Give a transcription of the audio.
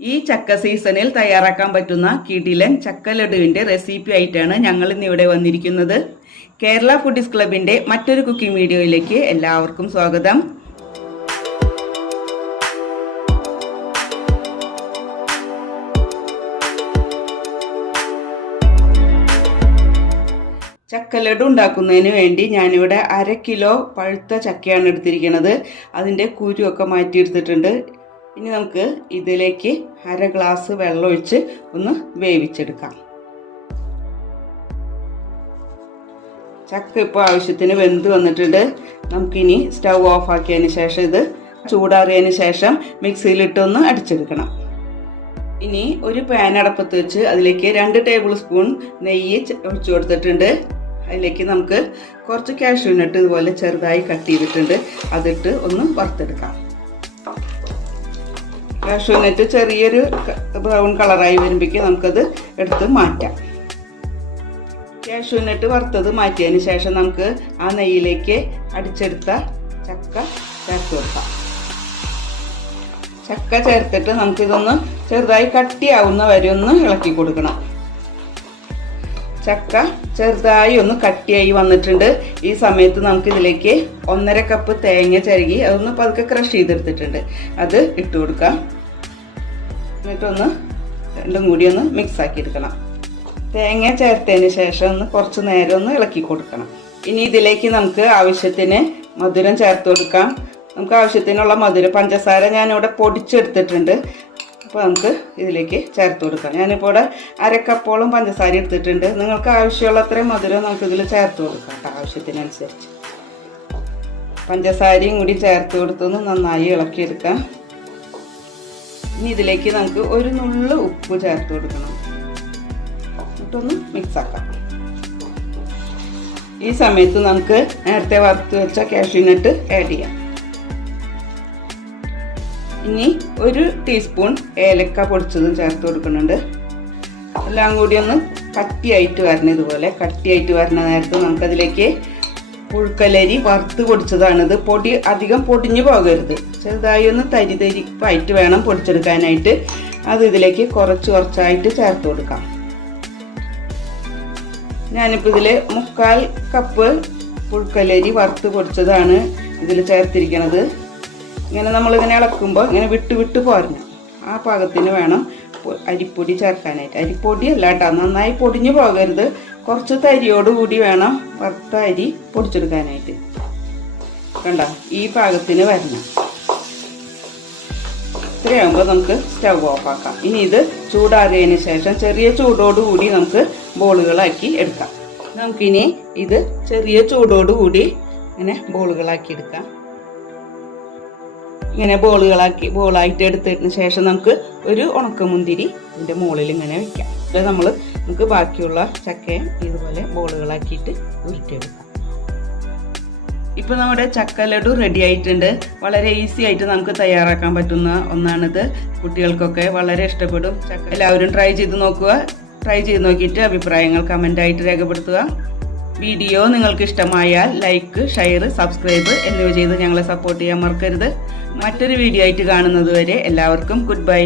ഈ ചക്ക സീസണിൽ തയ്യാറാക്കാൻ പറ്റുന്ന കിടിലൻ ചക്ക ലഡുവിൻ്റെ റെസിപ്പി ആയിട്ടാണ് ഞങ്ങൾ ഇന്ന് ഇവിടെ വന്നിരിക്കുന്നത്. കേരള ഫുഡീസ് ക്ലബിൻ്റെ മറ്റൊരു കുക്കിംഗ് വീഡിയോയിലേക്ക് എല്ലാവർക്കും സ്വാഗതം. ചക്ക ലഡു ഉണ്ടാക്കുന്നതിന് വേണ്ടി ഞാനിവിടെ 1/2 കിലോ പഴുത്ത ചക്കയാണ് എടുത്തിരിക്കുന്നത്. അതിൻ്റെ കുരുവൊക്കെ മാറ്റിയെടുത്തിട്ടുണ്ട്. ഇനി നമുക്ക് ഇതിലേക്ക് 1/2 ഗ്ലാസ് വെള്ളം ഒഴിച്ച് ഒന്ന് വേവിച്ചെടുക്കാം. ചക്ക ഇപ്പോൾ ആവശ്യത്തിന് വെന്ത് വന്നിട്ടുണ്ട്. നമുക്കിനി സ്റ്റൗ ഓഫ് ആക്കിയതിന് ശേഷം ഇത് ചൂടാറിയതിന് ശേഷം മിക്സിയിലിട്ടൊന്ന് അടിച്ചെടുക്കണം. ഇനി ഒരു പാൻ അടപ്പത്ത് വെച്ച് അതിലേക്ക് 2 ടേബിൾ സ്പൂൺ നെയ്യ് ഒഴിച്ചു കൊടുത്തിട്ടുണ്ട്. അതിലേക്ക് നമുക്ക് കുറച്ച് കാഷ്യൂ നട്ട് ഇതുപോലെ ചെറുതായി കട്ട് ചെയ്തിട്ടുണ്ട്. അതിട്ട് ഒന്ന് വറുത്തെടുക്കാം. കാഷ്യൂ നട്ട് ചെറിയൊരു ബ്രൗൺ കളറായി വരുമ്പോഴേക്ക് നമുക്കത് എടുത്ത് മാറ്റാം. കാഷ്യൂ നട്ട് വറുത്തത് മാറ്റിയതിന് ശേഷം നമുക്ക് ആ നെയ്യിലേക്ക് അടിച്ചെടുത്ത ചക്ക ചേർത്ത് കൊടുക്കാം. ചക്ക ചേർത്തിട്ട് നമുക്കിതൊന്ന് ചെറുതായി കട്ടിയാവുന്ന വരെ ഒന്ന് ഇളക്കി കൊടുക്കണം. ചക്ക ചെറുതായി ഒന്ന് കട്ടിയായി വന്നിട്ടുണ്ട്. ഈ സമയത്ത് നമുക്കിതിലേക്ക് 1.5 കപ്പ് തേങ്ങ ചിരകി അതൊന്ന് പതുക്കെ ക്രഷ് ചെയ്തെടുത്തിട്ടുണ്ട്. അത് ഇട്ട് കൊടുക്കാം. എന്നിട്ടൊന്ന് രണ്ടും കൂടി ഒന്ന് മിക്സ് ആക്കി എടുക്കണം. തേങ്ങ ചേർത്തതിന് ശേഷം ഒന്ന് കുറച്ച് നേരം ഒന്ന് ഇളക്കി കൊടുക്കണം. ഇനി ഇതിലേക്ക് നമുക്ക് ആവശ്യത്തിന് മധുരം ചേർത്ത് കൊടുക്കാം. നമുക്ക് ആവശ്യത്തിനുള്ള മധുരം പഞ്ചസാര ഞാനിവിടെ പൊടിച്ചെടുത്തിട്ടുണ്ട്. അപ്പോൾ നമുക്ക് ഇതിലേക്ക് ചേർത്ത് കൊടുക്കാം. ഞാനിപ്പോൾ ഇവിടെ 1/2 കപ്പോളം പഞ്ചസാര എടുത്തിട്ടുണ്ട്. നിങ്ങൾക്ക് ആവശ്യമുള്ള അത്രയും മധുരം നമുക്കിതിൽ ചേർത്ത് കൊടുക്കാം കേട്ടോ, ആവശ്യത്തിനനുസരിച്ച്. പഞ്ചസാരയും കൂടി ചേർത്ത് കൊടുത്തൊന്ന് നന്നായി ഇളക്കിയെടുക്കാം. ഇനി ഇതിലേക്ക് നമുക്ക് ഒരു നുള്ള് ഉപ്പ് ചേർത്ത് കൊടുക്കണം. എന്നിട്ടൊന്ന് മിക്സ് ആക്കാം. ഈ സമയത്ത് നമുക്ക് നേരത്തെ വറുത്ത് വെച്ച കാഷ്യൂ നട്ട് ആഡ് ചെയ്യാം. ഇനി 1 ടീസ്പൂൺ ഏലക്ക പൊടിച്ചതും ചേർത്ത് കൊടുക്കുന്നുണ്ട്. എല്ലാം കൂടി ഒന്ന് കട്ടിയായിട്ട് വരണം. ഇതുപോലെ കട്ടിയായിട്ട് വരുന്ന നേരത്ത് നമുക്കതിലേക്ക് പുഴുക്കലരി വറുത്ത് പൊടിച്ചതാണിത്. പൊടി അധികം പൊടിഞ്ഞു പോകരുത്. ചെറുതായി ഒന്ന് തരിപ്പായിട്ട് വേണം പൊടിച്ചെടുക്കാനായിട്ട്. അത് ഇതിലേക്ക് കുറച്ചായിട്ട് ചേർത്ത് കൊടുക്കാം. ഞാനിപ്പോൾ ഇതിൽ 1/4 കപ്പ് പുഴുക്കലരി വറുത്ത് പൊടിച്ചതാണ് ഇതിൽ ചേർത്തിരിക്കുന്നത്. ഇങ്ങനെ നമ്മളിങ്ങനെ ഇളക്കുമ്പോൾ ഇങ്ങനെ വിട്ട് പോരണം. ആ പാകത്തിന് വേണം അരിപ്പൊടി ചേർക്കാനായിട്ട്. അരിപ്പൊടി അല്ല കേട്ടോ, നന്നായി പൊടിഞ്ഞു പോകരുത്. കുറച്ച് തരിയോടുകൂടി വേണം വറുത്ത അരി പൊടിച്ചെടുക്കാനായിട്ട്. കണ്ട ഈ പാകത്തിന് വരണം. ഇത്രയാകുമ്പോൾ നമുക്ക് സ്റ്റവ് ഓഫ് ആക്കാം. ഇനി ഇത് ചൂടാറിയതിന് ശേഷം ചെറിയ ചൂടോടുകൂടി നമുക്ക് ബോളുകളാക്കി എടുക്കാം. നമുക്കിനി ഇത് ചെറിയ ചൂടോടുകൂടി ഇങ്ങനെ ബോളുകളാക്കി എടുക്കാം. ഇങ്ങനെ ബോളായിട്ട് എടുത്തതിന് ശേഷം നമുക്ക് ഒരു ഉണക്കമുന്തിരി ഇതിൻ്റെ മുകളിൽ ഇങ്ങനെ വെക്കാം. നമുക്ക് ബാക്കിയുള്ള ചക്കയും ഇതുപോലെ ബോളുകളാക്കിയിട്ട് ഉരുട്ടിയെടുക്കാം. ഇപ്പം നമ്മുടെ ചക്ക ലഡു റെഡി ആയിട്ടുണ്ട്. വളരെ ഈസി ആയിട്ട് നമുക്ക് തയ്യാറാക്കാൻ പറ്റുന്ന ഒന്നാണിത്. കുട്ടികൾക്കൊക്കെ വളരെ ഇഷ്ടപ്പെടും. ചക്ക എല്ലാവരും ട്രൈ ചെയ്ത് നോക്കുക. ട്രൈ ചെയ്ത് നോക്കിയിട്ട് അഭിപ്രായങ്ങൾ കമൻ്റായിട്ട് രേഖപ്പെടുത്തുക. വീഡിയോ നിങ്ങൾക്ക് ഇഷ്ടമായാൽ ലൈക്ക്, ഷെയർ, സബ്സ്ക്രൈബ് എന്നിവ ചെയ്ത് ഞങ്ങളെ സപ്പോർട്ട് ചെയ്യാൻ മറക്കരുത്. മറ്റൊരു വീഡിയോ ആയിട്ട് കാണുന്നത് വരെ എല്ലാവർക്കും ഗുഡ് ബൈ.